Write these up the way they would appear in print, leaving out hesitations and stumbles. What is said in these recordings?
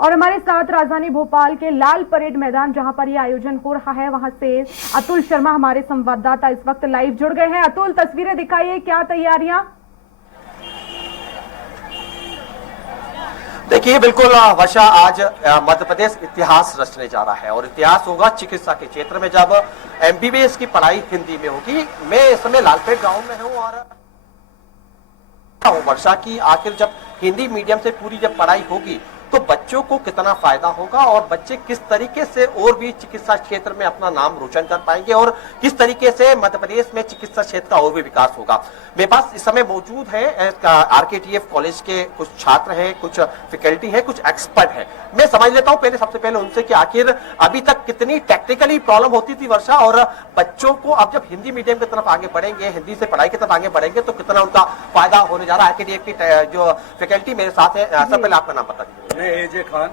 और हमारे साथ राजधानी भोपाल के लाल परेड मैदान जहां पर यह आयोजन हो रहा है वहां से अतुल शर्मा हमारे संवाददाता इस वक्त लाइव जुड़ गए हैं। अतुल, तस्वीरें दिखाइए, क्या तैयारियां? देखिए, बिल्कुल वर्षा, आज मध्य प्रदेश इतिहास रचने जा रहा है और इतिहास होगा चिकित्सा के क्षेत्र में, जब एमबीबीएस की पढ़ाई हिंदी में होगी। मैं इस समय लालपेट गांव में हूं और वर्षा की आखिर जब हिंदी मीडियम से पूरी जब पढ़ाई होगी तो बच्चों को कितना फायदा होगा और बच्चे किस तरीके से और भी चिकित्सा क्षेत्र में अपना नाम रोशन कर पाएंगे और किस तरीके से मध्य प्रदेश में चिकित्सा क्षेत्र का और भी विकास होगा। मेरे पास इस समय मौजूद है आरकेटीएफ कॉलेज के कुछ छात्र हैं, कुछ फैकल्टी हैं, कुछ एक्सपर्ट हैं। मैं समझ लेता हूं सबसे पहले उनसे कि आखिर अभी तक कितनी टेक्निकली प्रॉब्लम होती थी वर्षा, और बच्चों को अब जब हिंदी मीडियम की तरफ आगे बढ़ेंगे, हिंदी से पढ़ाई की तरफ आगे बढ़ेंगे तो कितना उनका फायदा होने जा रहा है। आरकेटीएफ की जो फैकल्टी मेरे साथ है, सबसे पहले आपका नाम बता दीजिए। मैं एजे खान।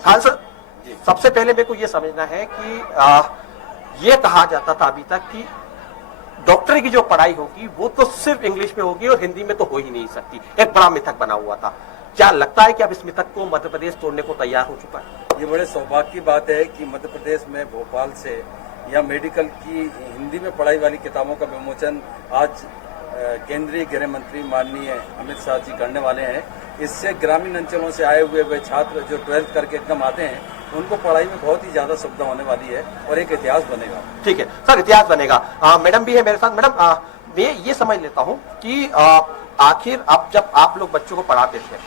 खान सर, सबसे पहले मेरे को ये समझना है कि ये कहा जाता था अभी तक कि डॉक्टरी की जो पढ़ाई होगी वो तो सिर्फ इंग्लिश में होगी और हिंदी में तो हो ही नहीं सकती, एक बड़ा मिथक बना हुआ था। क्या लगता है कि अब इस मिथक को मध्य प्रदेश तोड़ने को तैयार हो चुका है? ये बड़े सौभाग्य की बात है कि मध्य प्रदेश में भोपाल से या मेडिकल की हिंदी में पढ़ाई वाली किताबों का विमोचन आज केंद्रीय गृह मंत्री माननीय अमित शाह जी करने वाले हैं। इससे ग्रामीण अंचलों से आए हुए वे छात्र जो 12th करके एकदम आते हैं उनको पढ़ाई में बहुत ही ज्यादा सुविधा होने वाली है और एक इतिहास बनेगा। ठीक है सर, इतिहास बनेगा। मैडम भी है मेरे साथ। मैडम, मैं ये समझ लेता हूँ कि आखिर अब जब आप लोग बच्चों को पढ़ाते थे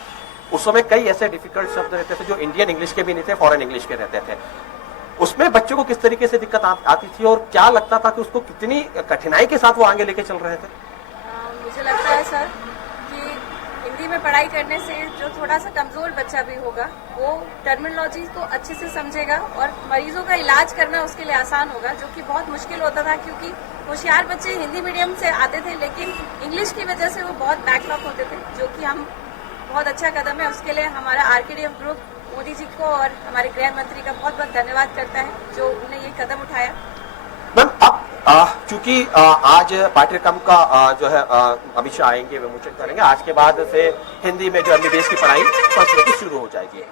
उस समय कई ऐसे डिफिकल्ट शब्द रहते थे जो इंडियन इंग्लिश के भी नहीं थे, फॉरेन इंग्लिश के रहते थे। उसमें बच्चों को किस तरीके से दिक्कत आती थी और क्या लगता था कि उसको कितनी कठिनाई के साथ वो आगे लेके चल रहे थे? मुझे लगता है सर कि हिंदी में पढ़ाई करने से जो थोड़ा सा कमजोर बच्चा भी होगा वो टर्मिनोलॉजी को अच्छे से समझेगा और मरीजों का इलाज करना उसके लिए आसान होगा, जो कि बहुत मुश्किल होता था क्योंकि होशियार बच्चे हिंदी मीडियम से आते थे लेकिन इंग्लिश की वजह से वो बहुत बैकलॉग होते थे, जो कि हम बहुत अच्छा कदम है। उसके लिए हमारा आरकेटीएफ ग्रुप मोदी जी को और हमारे गृह मंत्री का बहुत बहुत धन्यवाद करता है जो उन्हें ये कदम उठाया। मैम, अब चूंकि आज पाठ्यक्रम का जो है अमित शाह आएंगे, विमोचन करेंगे, आज के बाद से हिंदी में जो एमबीबीएस की पढ़ाई फर्स्ट शुरू हो जाएगी।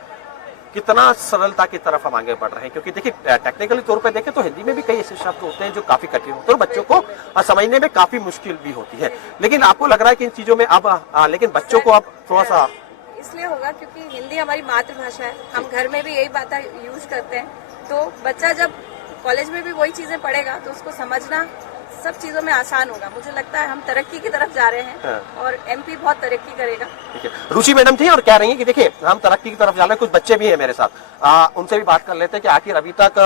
कितना सरलता की तरफ हम आगे बढ़ रहे हैं, क्योंकि देखिए टेक्निकली तौर पे देखें तो हिंदी में भी कई ऐसे शब्द होते हैं जो काफी कठिन होते हैं और बच्चों को समझने में काफी मुश्किल भी होती है। लेकिन आपको लग रहा है कि इन चीजों में अब लेकिन बच्चों को अब थोड़ा सा इसलिए होगा क्योंकि हिंदी हमारी मातृभाषा है, हम घर में भी यही बातें यूज करते हैं, तो बच्चा जब कॉलेज में भी वही चीजें पढ़ेगा तो उसको समझना सब चीजों में आसान होगा। मुझे लगता है हम तरक्की की तरफ जा रहे हैं और एमपी बहुत तरक्की करेगा। ठीक है, रुचि मैडम थी और कह रही हैं कि देखिए हम तरक्की की तरफ जा रहे हैं। कुछ बच्चे भी हैं मेरे साथ, उनसे भी बात कर लेते हैं कि आखिर अभी तक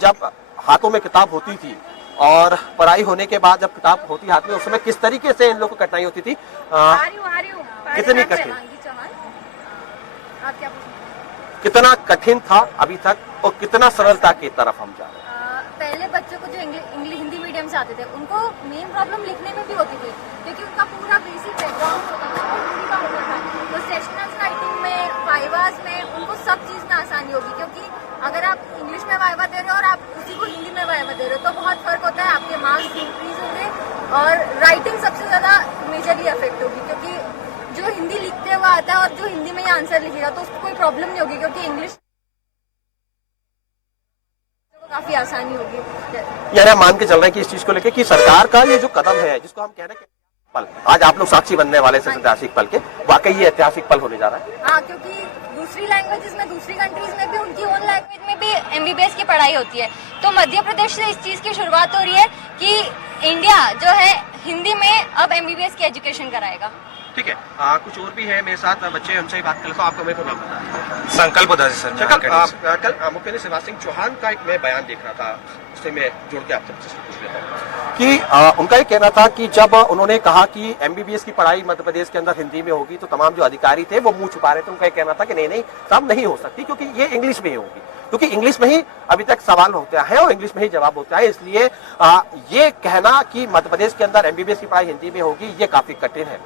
जब हाथों में किताब होती थी और पढ़ाई होने के बाद जब किताब होती हाथ में उस समय किस तरीके से इन लोगों को कठिनाई होती थी, कितनी कठिन, कितना कठिन था अभी तक और कितना सरलता की तरफ हम जा रहे हैं? पहले बच्चों को जो हिंदी मीडियम से आते थे उनको मेन प्रॉब्लम लिखने में भी होती थी क्योंकि उनका पूरा बेसिक बैकग्राउंड होता था और हिंदी का होता था, तो सेशनल राइटिंग में, वाइवास में उनको सब चीज़ में आसानी होगी। क्योंकि अगर आप इंग्लिश में वाइवा दे रहे हो और आप उसी को हिंदी में वाइवा दे रहे हो तो बहुत फर्क होता है, आपके मार्क्स इंक्रीज होंगे और राइटिंग सबसे ज़्यादा मेजरली अफेक्ट होगी क्योंकि जो हिंदी लिखते हुए आता है और जो हिंदी में ही आंसर लिखेगा तो उसको कोई प्रॉब्लम नहीं होगी क्योंकि इंग्लिश काफी आसानी होगी। यार मान के चल रहे हैं कि इस चीज को लेके कि सरकार का ये जो कदम है जिसको हम कह रहे हैं पल, आज आप लोग साक्षी बनने वाले से ऐतिहासिक पल के, वाकई ये ऐतिहासिक पल होने जा रहा है। हाँ, क्योंकि दूसरी लैंग्वेजेस में, दूसरी कंट्रीज में भी उनकी ओन लैंग्वेज में भी एमबीबीएस की पढ़ाई होती है, तो मध्य प्रदेश से इस चीज की शुरुआत हो रही है कि इंडिया जो है हिंदी में अब एमबीबीएस की एजुकेशन कराएगा। ठीक है, कुछ और भी है मेरे साथ बच्चे, उनसे ही बात कर लेता हूँ। आपको मेरे को नाम बताया? संकल्प उदासी सर। कल मुख्यमंत्री शिवराज सिंह चौहान का एक मैं बयान देख रहा था, उससे मैं जोड़ के आपसे पूछ लेता हूँ कि उनका ये कहना था कि जब उन्होंने कहा कि एमबीबीएस की पढ़ाई मध्य प्रदेश के अंदर हिंदी में होगी तो तमाम जो अधिकारी थे वो मुंह छुपा रहे थे। उनका ये कहना था कि नहीं साहब नहीं हो सकती क्योंकि ये इंग्लिश में ही होगी, क्योंकि इंग्लिश में ही अभी तक सवाल होता है और इंग्लिश में ही जवाब होता है। इसलिए ये कहना कि मध्य प्रदेश के अंदर एमबीबीएस की पढ़ाई हिंदी में होगी ये काफी कठिन है।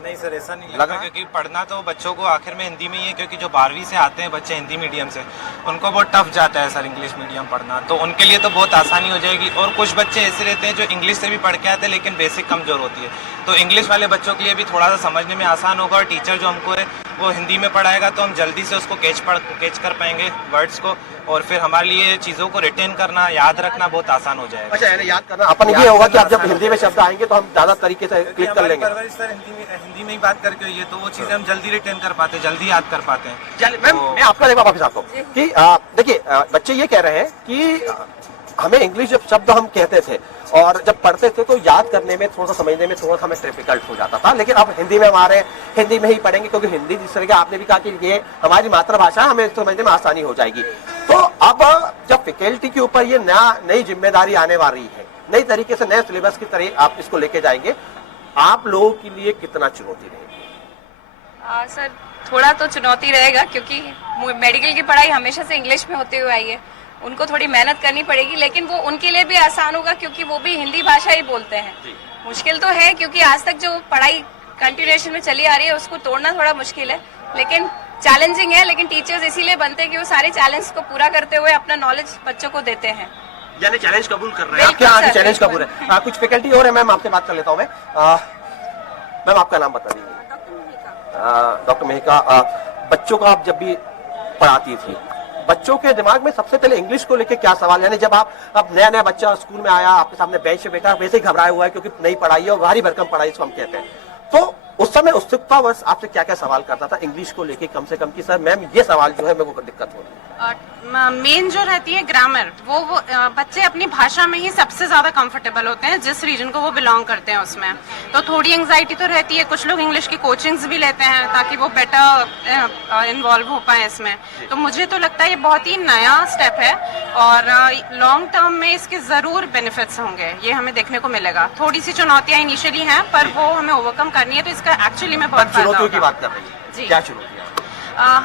नहीं सर, ऐसा नहीं लगा क्योंकि पढ़ना तो बच्चों को आखिर में हिंदी में ही है, क्योंकि जो 12वीं से आते हैं बच्चे हिंदी मीडियम से उनको बहुत टफ जाता है सर इंग्लिश मीडियम पढ़ना, तो उनके लिए तो बहुत आसानी हो जाएगी। और कुछ बच्चे ऐसे रहते हैं जो इंग्लिश से भी पढ़ के आते हैं लेकिन बेसिक कमजोर होती है, तो इंग्लिश वाले बच्चों के लिए भी थोड़ा सा समझने में आसान होगा और टीचर जो हमको है वो हिंदी में पढ़ाएगा तो हम जल्दी से उसको कैच कर पाएंगे वर्ड्स को, और फिर हमारे लिए चीज़ों को रिटेन करना, याद रखना बहुत आसान हो जाएगा। अच्छा, यानी याद करना अपन ये होगा कि आप जब हिंदी में शब्द आएंगे तो हम ज्यादा तरीके से क्लिक कर लेंगे। परवरिश सर हिंदी में ही बात करके हुई है, तो वो चीज़ें हम जल्दी रिटेन कर पाते हैं, जल्दी याद कर पाते हैं। चलिए मैम, मैं आपका देखा वापिस आपको कि देखिए बच्चे ये कह रहे हैं कि हमें इंग्लिश जब शब्द हम कहते थे और जब पढ़ते थे तो याद करने में, थोड़ा सा समझने में थोड़ा सा हमें डिफिकल्ट हो जाता था, लेकिन अब हिंदी में हमारे हिंदी में ही पढ़ेंगे क्योंकि हिंदी जिस तरह आपने भी कहा कि ये हमारी मातृभाषा है, हमें समझने में आसानी हो जाएगी। तो अब जब फैकल्टी के ऊपर ये नई जिम्मेदारी आने वाली है, नई तरीके से नए सिलेबस की तरह आप इसको लेके जाएंगे, आप लोगों के लिए कितना चुनौती रहेगी? सर थोड़ा तो चुनौती रहेगा, क्योंकि मेडिकल की पढ़ाई हमेशा से इंग्लिश में होते हुए आई है, उनको थोड़ी मेहनत करनी पड़ेगी, लेकिन वो उनके लिए भी आसान होगा क्योंकि वो भी हिंदी भाषा ही बोलते हैं। मुश्किल तो है क्योंकि आज तक जो पढ़ाई कंटिन्यूएशन में चली आ रही है उसको तोड़ना थोड़ा मुश्किल है, लेकिन चैलेंजिंग है। लेकिन टीचर्स इसीलिए बनते हैं कि वो सारे चैलेंज को पूरा करते हुए अपना नॉलेज बच्चों को देते हैं। यानी चैलेंज कबूल कर रहे हैं, आपके यहाँ चैलेंज कबूल है। कुछ फैकल्टी और है, मैम आपसे बात कर लेता हूँ मैं। मैम आपका नाम बता दीजिए। डॉक्टर मेहका, बच्चों को आप जब भी पढ़ाती थी, बच्चों के दिमाग में सबसे पहले इंग्लिश को लेके क्या सवाल, यानी जब आप नया बच्चा स्कूल में आया, आपके सामने बेंच पे बैठा, वैसे ही घबराया हुआ है क्योंकि नई पढ़ाई है और भारी भरकम पढ़ाई इसको हम कहते हैं, तो उस समय उत्सुकतावश आपसे क्या क्या सवाल करता था इंग्लिश को लेके, कम से कम कि सर मैम ये सवाल जो है मेरे को दिक्कत हो रही है? मेन जो रहती है ग्रामर, वो बच्चे अपनी भाषा में ही सबसे ज्यादा कंफर्टेबल होते हैं, जिस रीजन को वो बिलोंग करते हैं उसमें। तो थोड़ी एंजाइटी तो रहती है, कुछ लोग इंग्लिश की कोचिंग्स भी लेते हैं ताकि वो बेटर इन्वॉल्व हो पाए इसमें। तो मुझे तो लगता है ये बहुत ही नया स्टेप है और लॉन्ग टर्म में इसके जरूर बेनिफिट्स होंगे, ये हमें देखने को मिलेगा। थोड़ी सी चुनौतियां इनिशियली हैं पर वो हमें ओवरकम करनी है, तो इसका एक्चुअली में बहुत चुनौतियों की बात कर रही है जी। क्या चुनौतियां?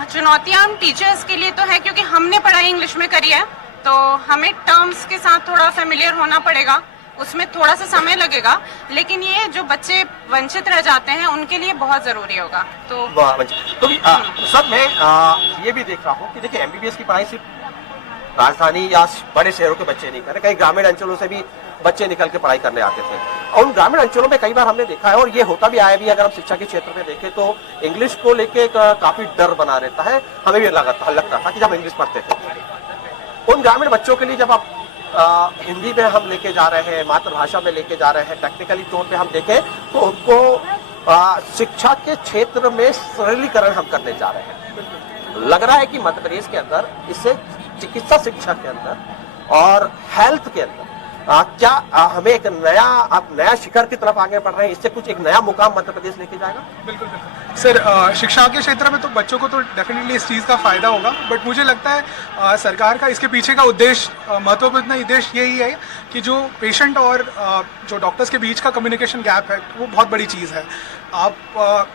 चुनौतियां हम टीचर्स के लिए तो है क्योंकि हमने पढ़ाई इंग्लिश में करी है, तो हमें टर्म्स के साथ थोड़ा फेमिलियर होना पड़ेगा, उसमें थोड़ा सा समय लगेगा, लेकिन ये जो बच्चे वंचित रह जाते हैं उनके लिए बहुत जरूरी होगा। तो सर मैं ये भी देख रहा हूँ कि देखिए एमबीबीएस की पढ़ाई सिर्फ राजधानी या बड़े शहरों के बच्चे नहीं कर रहे, कई ग्रामीण अंचलों से भी बच्चे निकल के पढ़ाई करने आते थे, और उन ग्रामीण अंचलों में कई बार हमने देखा है और ये होता भी आया भी, अगर हम शिक्षा के क्षेत्र में देखें तो इंग्लिश को लेके काफी डर बना रहता है। हमें भी लगता था कि जब इंग्लिश पढ़ते थे, उन ग्रामीण बच्चों के लिए जब आप हिंदी में हम लेके जा रहे हैं, मातृभाषा में लेके जा रहे हैं, टेक्निकली तौर पे हम देखें तो उनको शिक्षा के क्षेत्र में सरलीकरण हम करने जा रहे हैं। लग रहा है कि मध्य प्रदेश के अंदर इससे चिकित्सा शिक्षा के अंदर और हेल्थ के अंदर क्या हमें एक नया शिखर की तरफ आगे बढ़ रहे हैं, इससे कुछ एक नया मुकाम मध्य प्रदेश लेके जाएगा? बिल्कुल बिल्कुल सर, शिक्षा के क्षेत्र में तो बच्चों को तो डेफिनेटली इस चीज़ का फायदा होगा, बट मुझे लगता है सरकार का इसके पीछे का उद्देश्य, महत्वपूर्ण उद्देश्य यही है कि जो पेशेंट और जो डॉक्टर्स के बीच का कम्युनिकेशन गैप है वो बहुत बड़ी चीज़ है। आप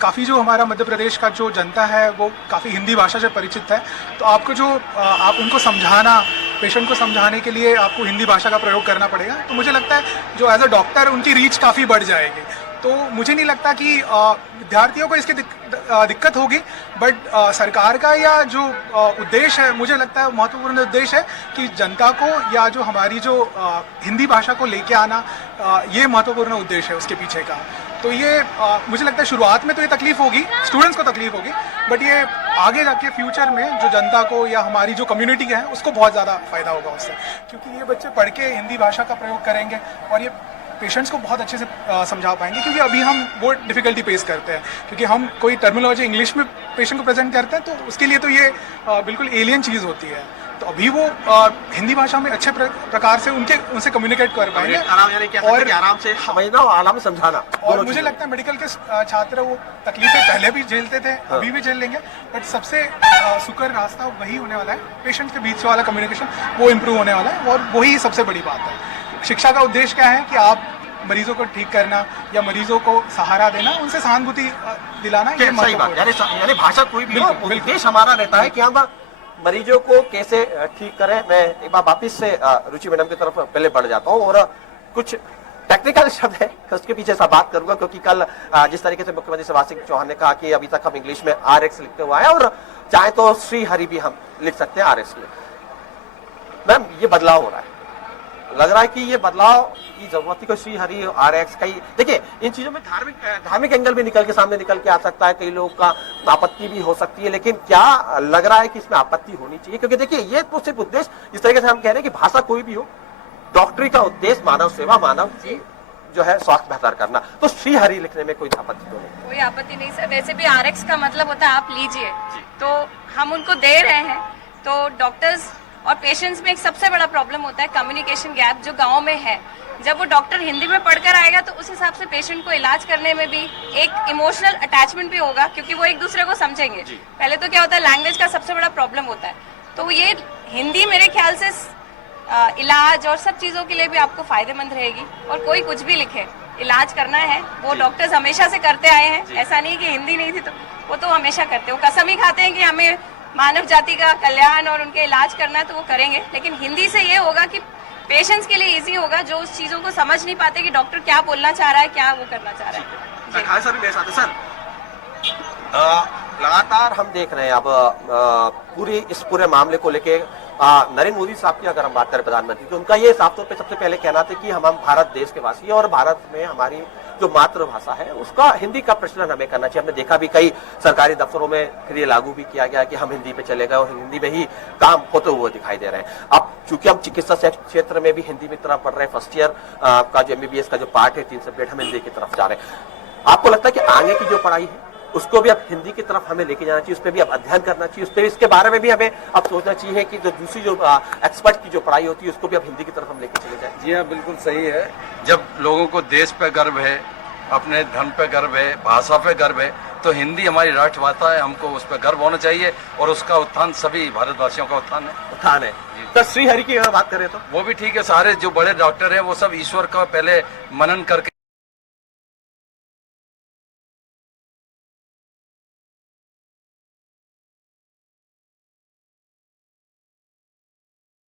काफ़ी जो हमारा मध्य प्रदेश का जो जनता है वो काफ़ी हिंदी भाषा से परिचित है, तो आपको जो आप उनको समझाना, पेशेंट को समझाने के लिए आपको हिंदी भाषा का प्रयोग करना पड़ेगा। तो मुझे लगता है जो एज अ डॉक्टर उनकी रीच काफ़ी बढ़ जाएगी, तो मुझे नहीं लगता कि विद्यार्थियों को इसकी दिक्कत होगी, बट सरकार का या जो उद्देश्य है, मुझे लगता है महत्वपूर्ण उद्देश्य है कि जनता को या जो हमारी जो हिंदी भाषा को लेके आना, ये महत्वपूर्ण उद्देश्य है उसके पीछे का। तो ये मुझे लगता है शुरुआत में तो ये तकलीफ होगी, स्टूडेंट्स को तकलीफ होगी, बट ये आगे जाके फ्यूचर में जो जनता को या हमारी जो कम्युनिटी है उसको बहुत ज़्यादा फायदा होगा उससे, क्योंकि ये बच्चे पढ़ के हिंदी भाषा का प्रयोग करेंगे और ये पेशेंट्स को बहुत अच्छे से समझा पाएंगे। क्योंकि अभी हम वो डिफ़िकल्टी फेस करते हैं, क्योंकि हम कोई टर्मिनोलॉजी इंग्लिश में पेशेंट को प्रेजेंट करते हैं तो उसके लिए तो ये बिल्कुल एलियन चीज़ होती है। तो अभी वो हिंदी भाषा में अच्छे प्रकार से उनसे कम्युनिकेट कर पाएंगे और आराम से समझना और आराम से समझाना। और मुझे लगता है मेडिकल के छात्र वो तकलीफें पहले भी झेलते थे, अभी भी झेल लेंगे, बट सबसे सुकर रास्ता वही होने वाला है, पेशेंट के बीच वाला कम्युनिकेशन वो इम्प्रूव होने वाला है, और वही सबसे बड़ी बात है। शिक्षा का उद्देश्य क्या है कि आप मरीजों को ठीक करना या मरीजों को सहारा देना, उनसे सहानुभूति दिलाना, ये सही बात। यानी भाषा कोई भी हो, उद्देश्य हमारा रहता है कि हम मरीजों को कैसे ठीक करें। मैं एक बार वापिस से रुचि मैडम की तरफ पहले बढ़ जाता हूँ और कुछ टेक्निकल शब्द है उसके पीछे से बात करूंगा, क्योंकि कल जिस तरीके से मुख्यमंत्री शिवराज सिंह चौहान ने कहा कि अभी तक हम इंग्लिश में RX लिखते हुए आए और चाहे तो श्री हरि भी हम लिख सकते हैं RX में। मैम ये बदलाव हो रहा है, लग रहा है कि ये बदलाव की जरूरत थी। कोई श्री हरि RX कई देखिए इन चीजों में धार्मिक एंगल भी सामने निकल के आ सकता है, कई लोगों का आपत्ति भी हो सकती है, लेकिन क्या लग रहा है कि इसमें आपत्ति होनी चाहिए? क्योंकि देखिए ये तो सिर्फ उद्देश्य, जिस तरीके से हम कह रहे हैं कि भाषा कोई भी हो, डॉक्टरी का उद्देश्य मानव सेवा, मानव की जो है स्वास्थ्य बेहतर करना, तो श्री हरि लिखने में कोई आपत्ति तो नहीं? कोई आपत्ति नहीं सर। वैसे भी RX का मतलब होता है आप लीजिए, तो हम उनको दे रहे हैं। तो डॉक्टर्स और पेशेंट्स में एक सबसे बड़ा प्रॉब्लम होता है कम्युनिकेशन गैप, जो गाँव में है। जब वो डॉक्टर हिंदी में पढ़कर आएगा तो उस हिसाब से पेशेंट को इलाज करने में भी एक इमोशनल अटैचमेंट भी होगा, क्योंकि वो एक दूसरे को समझेंगे। पहले तो क्या होता है, लैंग्वेज का सबसे बड़ा प्रॉब्लम होता है। तो ये हिंदी मेरे ख्याल से इलाज और सब चीजों के लिए भी आपको फायदेमंद रहेगी। और कोई कुछ भी लिखे, इलाज करना है वो डॉक्टर्स हमेशा से करते आए हैं। ऐसा नहीं कि हिंदी नहीं थी, तो वो तो हमेशा करते, वो कसम ही खाते हैं कि हमें मानव जाति का कल्याण और उनके इलाज करना है, तो वो करेंगे। लेकिन हिंदी से ये होगा कि पेशेंट्स के लिए इजी होगा, जो उस चीजों को समझ नहीं पाते कि डॉक्टर क्या बोलना चाह रहा है, क्या वो करना चाह रहा है। खान सर भी मेरे साथ है। सर लगातार हम देख रहे हैं अब इस पूरे मामले को लेके नरेंद्र मोदी साहब की अगर हम बात करें, प्रधानमंत्री, तो उनका ये साफ तौर पे सबसे पहले कहना था कि हम भारत देश के वासी हैं और भारत में हमारी जो मातृभाषा है उसका हिंदी का प्रचलन हमें करना चाहिए। हमने देखा भी कई सरकारी दफ्तरों में फिर ये लागू भी किया गया कि हम हिंदी पे चले गए और हिंदी में ही काम होते हुए दिखाई दे रहे हैं। अब चूंकि हम चिकित्सा क्षेत्र में भी हिंदी की तरफ पढ़ रहे हैं, फर्स्ट ईयर का जो MBBS का जो पार्ट है 3 सब्जेक्ट, हम हिंदी की तरफ जा रहे हैं। आपको लगता है कि आगे की जो पढ़ाई है उसको भी अब हिंदी की तरफ हमें लेके जाना चाहिए, उस पर भी अब अध्ययन करना चाहिए, उस पर इसके बारे में भी हमें अब सोचना चाहिए कि जो दूसरी जो एक्सपर्ट की जो पढ़ाई होती है उसको भी अब हिंदी की तरफ हम लेके चले जाएं? जी हाँ, बिल्कुल सही है। जब लोगों को देश पे गर्व है, अपने धर्म पे गर्व है, भाषा पे गर्व है, तो हिंदी हमारी राष्ट्रभाषा है, हमको उस पर गर्व होना चाहिए और उसका उत्थान सभी भारतवासियों का उत्थान है। तो श्री हरि की अगर बात करें तो वो भी ठीक है। सारे जो बड़े डॉक्टर हैं वो सब ईश्वर का पहले मनन करके